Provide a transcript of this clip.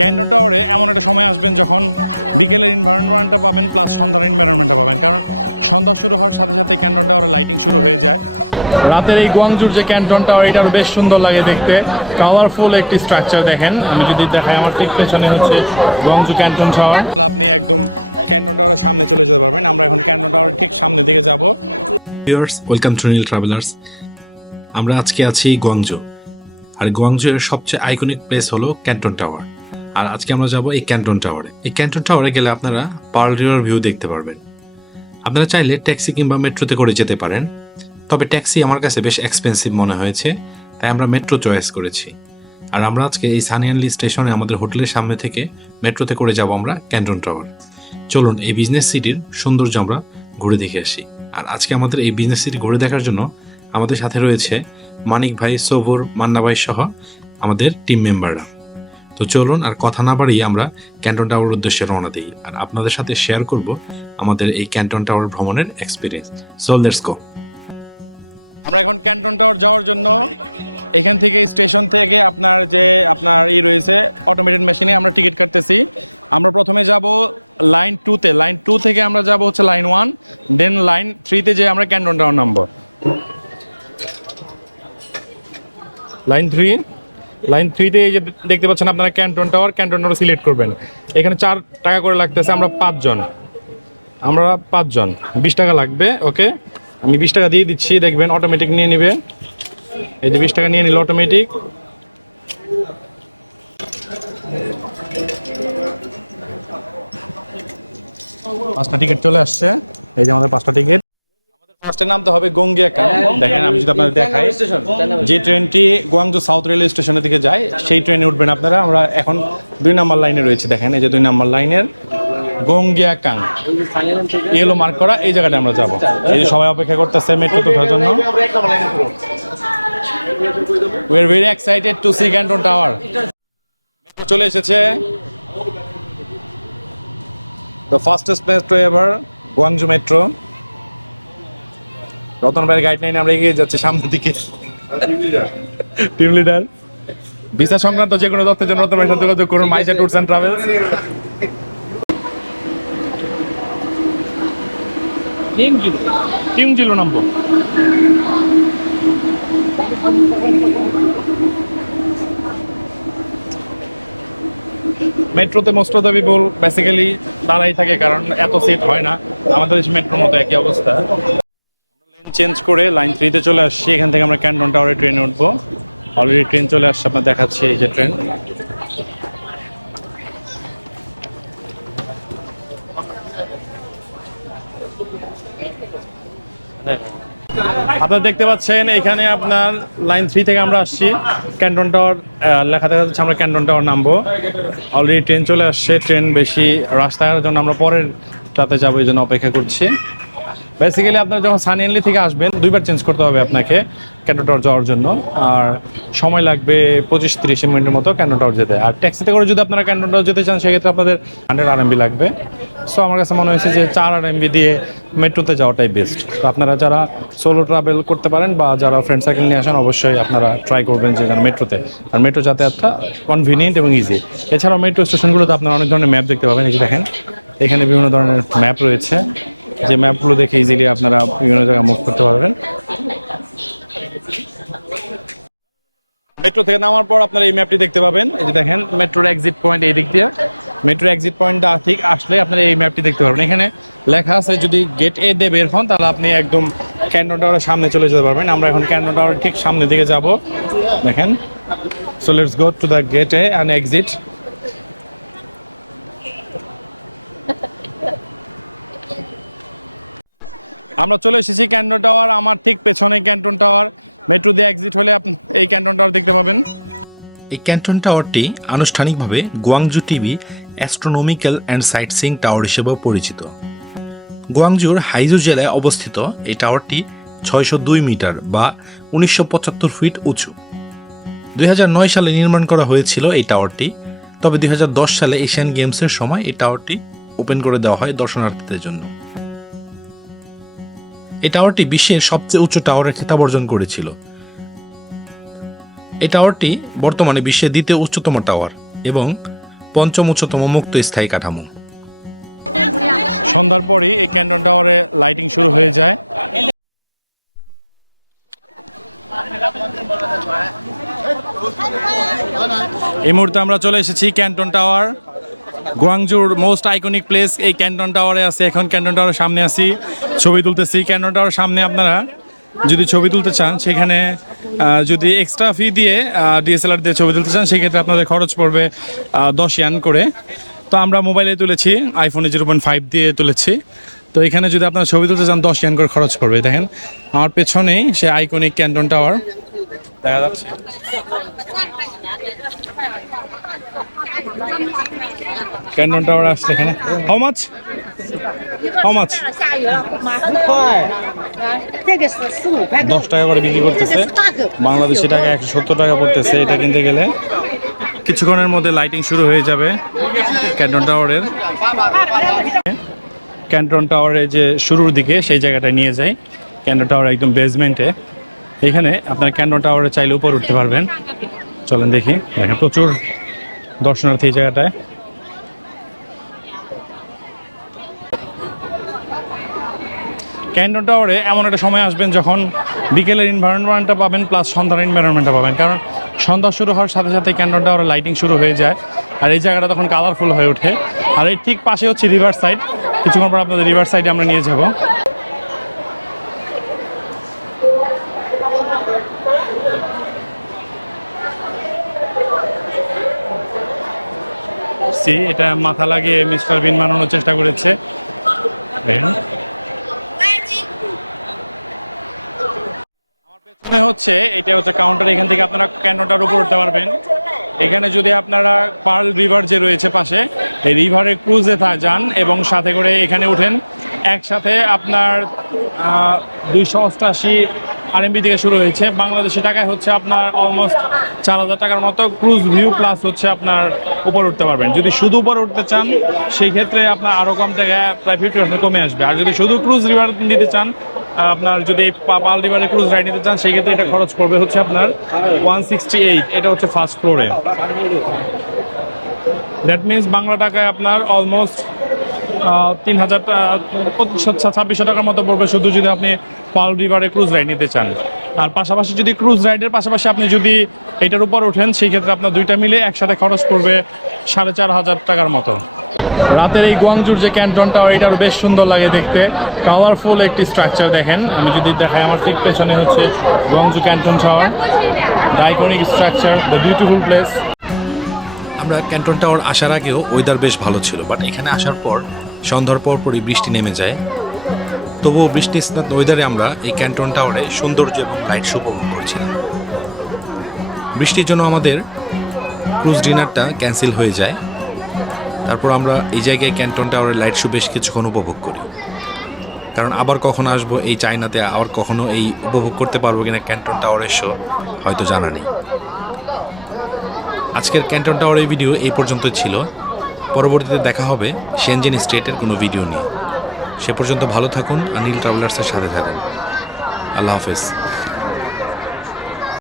Canton টাওয়ারে এমন একটা সময় আসবেন যখন বিকেলের এনভায়রনমেন্টটা পাবেন প্লাস সন্ধ্যার এনভায়রনমেন্টটা পাবেন। কারণ সন্ধ্যা শুরু হওয়ার সাথে সাথে ক্যান্টন টাওয়ারে লাইটিং শুরু হয়ে যায়। রাতের এই গুয়াংজুর যে ক্যান্টন টাওয়ার এটা বেশ সুন্দর লাগে দেখতে। কালারফুল একটি স্ট্রাকচার দেখেন। আমি যদি দেখাই আমার ঠিক পেছনে হচ্ছে গুয়াংজু ক্যান্টন টাওয়ার আপনি একদম ক্যান্টন টাওয়ারের সামনে চলে যেতে পারবেন। আমরা এখন ক্যান্টন টাওয়ারের ঠিক সামনে দিকে যাব। ওয়েলকাম টু নীল ট্রাভেলার্স আমরা আজকে আছি গোয়াংজো আর গোয়াংজো এর সবচেয়ে আইকনিক প্লেস হলো ক্যান্টন টাওয়ার আর আজকে আমরা যাব এই ক্যান্টন টাওয়ারে। এই ক্যান্টন টাওয়ারে গেলে আপনারা পার্ল রিভার ভিউ দেখতে পারবেন। আপনারা চাইলে ট্যাক্সি কিংবা মেট্রোতে করে যেতে পারেন। তবে ট্যাক্সি আমার কাছে বেশ এক্সপেন্সিভ মনে হয়েছে, তাই আমরা মেট্রো চয়েস করেছি। আর আমরা আজকে এই সানিয়ানলি স্টেশনে আমাদের হোটেলের সামনে থেকে মেট্রোতে করে যাব আমরা ক্যান্টন টাওয়ার। চলুন এই বিজনেস সিটির সৌন্দর্য আমরা ঘুরে দেখে আসি। আর আজকে আমাদের এই বিজনেস সিটি ঘুরে দেখার জন্য আমাদের সাথে রয়েছে মানিক ভাই সবুর মান্না ভাই সহ আমাদের টিম মেম্বাররা তো চলুন আর কথা না বাড়িয়ে আমরা ক্যান্টন টাওয়ার উদ্দেশ্যে রওনা দিই। আর আপনাদের সাথে শেয়ার করব আমাদের এই ক্যান্টন টাওয়ার ভ্রমণের এক্সপিরিয়েন্স সো লেটস গো আমরা এখন ক্যান্টন টাওয়ার যাওয়ার জন্য এখান থেকে স্টেশন থেকে আপনার যে আপনার ই রয়েছে অটোমেটেড মেশিনে আমরা টিকিট কাটতেছি। আমরা প্রথমে যাব লাইন টুতে লাইন টু থেকে আমরা যাব হচ্ছে লাইন ওয়ান দেন লাইন থ্রিতে যে আমরা ক্যান্টন টাওয়ার নামবো। লাইন থ্রি লাইন থ্রিতে এই যে দেখতে পাচ্ছেন আপনারা Canton tower Canton tower select করবেন। এখানে চার টাকা করে লাগতেছে, আমরা পাঁচজন আমরা পাঁচজন বিশ টাকা লাগবে, ওকে? আমি বিশ টাকা দিয়ে দিচ্ছি, দেখবেন অটোমেটিক নিয়ে নেবে। এই যে বিশ টাকা নিয়ে নিল অটোমেটিক পাঁচটা টিকিট চলে আসছে। এই যে আমাদের পাঁচটা টিকিট ফার্স্টে নামতে হবে গঙ্গিয়া গঙ্গিয়াকা দেখেন আমি যদি আপনাদের দেখাই যে ট্রেনটি গুয়াংজু সাউথ রেলওয়ে স্টেশনের দিকে যায় সেই ট্রেনে উঠবেন আপনারা। আমরা এখন দুই নাম্বার লাইনে রয়েছে দেখেন এই যে দুই নাম্বার লাইনের গঙ্গিয়াকাং ইয়েলো মার্ক করা এই জায়গাটা আমরা যাব। এই যে সবাই অপেক্ষা করতেছে মেট্রো ওঠার জন্য। We are very excited to see Canton tower metro চলে এসেছে। The fastest metro ever Guangzhou metro Ratan ভাইয়ের গাইডলাইনে আমরা এগিয়ে যাচ্ছি সামনের দিকে। টিম লিডার ভিসা সংক্রান্ত যে কোনো তথ্যের জন্য রতন ভাইয়ের সাথে যোগাযোগ করুন Maiza tours and travels team জিলো নামবো মেট্রোতে most of the people basically দাঁড়াই থাকে কারণ এত সিট হয় না। আমাদের মেট্রোর মতো একই অবস্থা। চেঞ্জ করে লাইন থ্রিতে চলে আসছি। এখান থেকে আমরা ক্যান্টন টাওয়ারে ট্রেনে উঠবো। অলরেডি ট্রেন চলে আসছে, আপনার দেখাচ্ছি এই যে ট্রেন আপনারা দেখতে পাচ্ছেন, এখানে আপনার লাইন থ্রি থেকে আমরা আসছি। ক্যান্টন টাওয়ার লেখা দেখা যাচ্ছে আমরা ক্যান্টন টাওয়ার নামবো। অলরেডি ট্রেন চলে আসছে ট্রেন বেশি রাস্তার জন্য আমরা পরের রাতে যাব, এই জন্য অপেক্ষা করছি। বেসিক্যালি আপনারা যখন সানিয়ানলি থেকে আসবেন, দুইবার চেঞ্জ করতে হবে আপনাকে ক্যান্টন টাওয়ার যাওয়ার জন্য। আর সময় লাগবে পঁচিশ তিরিশ মিনিটের মতো ক্যান্টন টাওয়ার যেতে। আর ট্যাক্সিতে করে যদি আপনারা ক্যান্টন টাওয়ার যেতে চান, সেক্ষেত্রে আপনাদের হান্ড্রেড আর লাগবে। সো আমার কাছে মনে হয়েছে যে চার আর দিয়ে মেট্রোতে যাওয়াটাই বেস্ট তো আপনারা যারা সোলো ট্রাভেল করতে পারেন বা যারা ফ্রেন্ড সার্কেল নিয়ে আসেন, অবশ্যই আপনারা ট্রাই করবেন যে যেন মেট্রোতে। আর মেট্রো যাতায়াতটা কনভিনিয়েন্ট এবং ইজি এছাড়াও মেট্রো স্টেশনগুলোতে আপনারা অনেক ধরনের ম্যাপ দেখতে পাবেন। এই দেখেন, এখানে বিভিন্ন ধরনের ম্যাপ রয়েছে। যে ম্যাপগুলো দেখে ইজিলি আপনারা বিভিন্ন জায়গায় মুভ করতে পারবেন। মেট্রো থেকে নামার পর আপনারা এই ম্যাপটি দেখতে পাবেন। এই যে দেখেন, মেট্রোর এক্সিট পয়েন্ট এই দিক দিয়ে। মেট্রো এক্সিট পয়েন্টটা ঠিক আসলে আপনারা এই ম্যাপটি দেখতে পারবেন। এখানে লেখা আছে, যদি গেট এ দিয়ে বের হন, তাহলে আপনি একদম ক্যান্টন টাওয়ারের সামনে চলে যেতে পারবেন। আমরা এখন ক্যান্টন টাওয়ারের ঠিক সামনের দিকে যাব। দেখেন so let's go to the gate A and exit আমরা চলে এসেছি ক্যান্টন টাওয়ার, আমার ঠিক পেছনে ক্যান্টন টাওয়ার। মেট্রো দিয়ে এক্সিট হলে আপনি এই ক্যান্টন টাওয়ার দেখতে পাবেন। এই ক্যান্টন টাওয়ারটি আনুষ্ঠানিকভাবে Guangzhou TV astronomical and sightseeing tower হিসেবেও পরিচিত। গুয়াংজুর হাইজু জেলায় অবস্থিত এই টাওয়ারটি ছয়শো দুই মিটার বা উনিশশো পঁচাত্তর ফিট উঁচু। দুই হাজার নয় সালে নির্মাণ করা হয়েছিল এই টাওয়ারটি, তবে দুই হাজার দশ সালে এশিয়ান গেমসের সময় এই টাওয়ারটি ওপেন করে দেওয়া হয় দর্শনার্থীদের জন্য। এই টাওয়ারটি বিশ্বের সবচেয়ে উঁচু টাওয়ারের খেতাব অর্জন করেছিল। এই টাওয়ারটি বর্তমানে বিশ্বের দ্বিতীয় উচ্চতম টাওয়ার এবং পঞ্চম উচ্চতম মুক্ত স্থায়ী কাঠামো। সন্ধ্যার পরই এই ক্যান্টন টাওয়ারে লাইটিং শুরু হয়ে যায়। এই মুহূর্তে আমরা চলে এসেছি ক্যান্টন টাওয়ার। গুয়াংজুর মোস্ট আইকনিক প্লেস এই ক্যান্টন টাওয়ারে আছে। এখন ক্যান্টন টাওয়ারের সামনে আছি। ছবি তুলতেছি। ক্যান্টন টাওয়ারের সামনে আপনারা যদি ছবি তুলতে চান, সেখানে যদি এক্সট্রা ফি দিয়ে ডিএসএলআর দিয়ে ছবি তুলতে চান, সেক্ষেত্রে আপনাদের খরচ পড়বে দশ ইয়ান করে। তো আমরা মোবাইলে তুলেছি আইফোনে জিরো পয়েন্ট ফাইভ দিয়ে তুলেছি। তো এখানে যদি আপনারা ছবি তুলতে চান, দশ ইয়ান করে খরচ পড়বে। দেখেন, আমার পেছনেই সে আইকনিক ক্যান্টন টাওয়ার। দেখা যাচ্ছে ক্যান্টন টাওয়ার আসছে এখানে। মাছ দশ টাকা করে বিক্রি করতেছে। টাকা একশো সত্তর টাকা পড়তেছে এটা কিনতে গেলে। কিছুক্ষণের মধ্যে লাইটিং শুরু হয়ে যাবে ক্যান্টন টাওয়ারের ক্যান্টন টাওয়ারে যে শুরুর দিকে সেই জায়গাটা নিয়ে যাই। ক্যান্টন টাওয়ার একদম বেসমেন্টে এখানে আপনার ক্যান্টন টাওয়ারে চাইলে উপর উঠতে পারবেন। চলেন দেখি। দেখেন, প্রচুর দর্শনার্থী এই জায়গাটায়। ক্যান্টন টাওয়ারে এমন একটা সময় আসবেন যখন বিকেলের এনভায়রনমেন্টটা পাবেন প্লাস সন্ধ্যার এনভায়রনমেন্টটা পাবেন। কারণ সন্ধ্যা শুরু হওয়ার সাথে সাথে ক্যান্টন টাওয়ারে লাইটিং শুরু হয়ে যায় আর এই জায়গাটা তখন কালারফুল হয়ে ওঠে। আর এর ঠিক পাশে হচ্ছে রিভার সাইড কিছুক্ষণ পর আপনাদের রিভার সাইডে আমরা নিয়ে যাব। সি এটা মাথা লাগিয়ে মিস্টার বিন বানানোর চেষ্টা করেছে। হচ্ছে, এটা হচ্ছে কাউন্টার এখান থেকে আপনারা ক্যান্টনটার উপর উঠতে পারবেন। এখানে যদি আপনারা পার্ল রিভার যে রয়েছে পাশে, এই রিভারে ক্রুজে যান এবং সাথে করে এখানে উঠেন। একসাথে আপনার দুইশো অষ্টাশি আরএমবি থেকে শুরু হয়েছে। বাংলাদেশি টাকায় হচ্ছে আপনার অলমোস্ট চার হাজার টাকার মতো ক্রুজ ভিউ প্লাস হচ্ছে আপনার উপর উঠতে পারবেন। যদি শুধু উপর উঠতে চান, সেই ক্ষেত্রে আপনার আরও কম টাকা প্রায় ফিফটি পার্সেন্ট কমে আসবে। আর যদি শুধু ক্রুজ রিভার নিতে চান, আপনার যদি পাল রিভারে ক্রুজ রাইড নিতে চান, সেই ক্ষেত্রে এটা খরচ পড়বে হচ্ছে আপনার ওয়ান সিক্সটি এইট এটা হচ্ছে ফার্স্ট ফ্লোরে দ্যাট মিনস বাংলা টাকায় আপনার অলমোস্ট তিন হাজার ছাব্বিশশো টাকার মতো পড়বে শুধু যদি আপনি পাল রিভারে ক্রুজ রাইড নিতে চান। আর পাশাপাশি যদি ক্রুজ রাইডের পাশাপাশি আপনি যদি এটার উপর ওঠেন সেই ক্ষেত্রে আপনার দুইটা মিলে একসাথে খরচ পড়বে সাড়ে চার হাজার টাকার মতো। রাতের এই গুয়াংজুর যে ক্যান্টন টাওয়ার এটারও বেশ সুন্দর লাগে দেখতে। কালারফুল একটি স্ট্রাকচার দেখেন। আমি যদি দেখাই, আমার ঠিক পেছনে হচ্ছে Guangzhou Canton tower. The iconic structure the beautiful place আমরা ক্যান্টন টাওয়ার আসার আগেও ওয়েদার বেশ ভালো ছিল বাট এখানে আসার পর সন্ধ্যার পর পরই বৃষ্টি নেমে যায়। তবুও বৃষ্টি স্নাত ওয়েদারে আমরা এই ক্যান্টন টাওয়ারে সৌন্দর্য এবং লাইট শো উপভোগ করছিলাম। বৃষ্টির জন্য আমাদের ক্রুজ ডিনারটা ক্যান্সেল হয়ে যায়। তারপর আমরা এই জায়গায় ক্যান্টন টাওয়ারের লাইট শো বেশ কিছুক্ষণ উপভোগ করি। কারণ আবার কখন আসব এই চায়নাতে, আবার কখনো এই উপভোগ করতে পারব কিনা ক্যান্টন টাওয়ারের শো হয়তো জানা নেই। আজকের ক্যান্টন টাওয়ারের ভিডিও এই পর্যন্ত ছিল। পরবর্তীতে দেখা হবে সেনজেন স্টেটের কোনো ভিডিও নিয়ে। সে পর্যন্ত ভালো থাকুন আনিল ট্রাভেলার্সের সাথে থাকুন। আল্লাহ হাফেজ।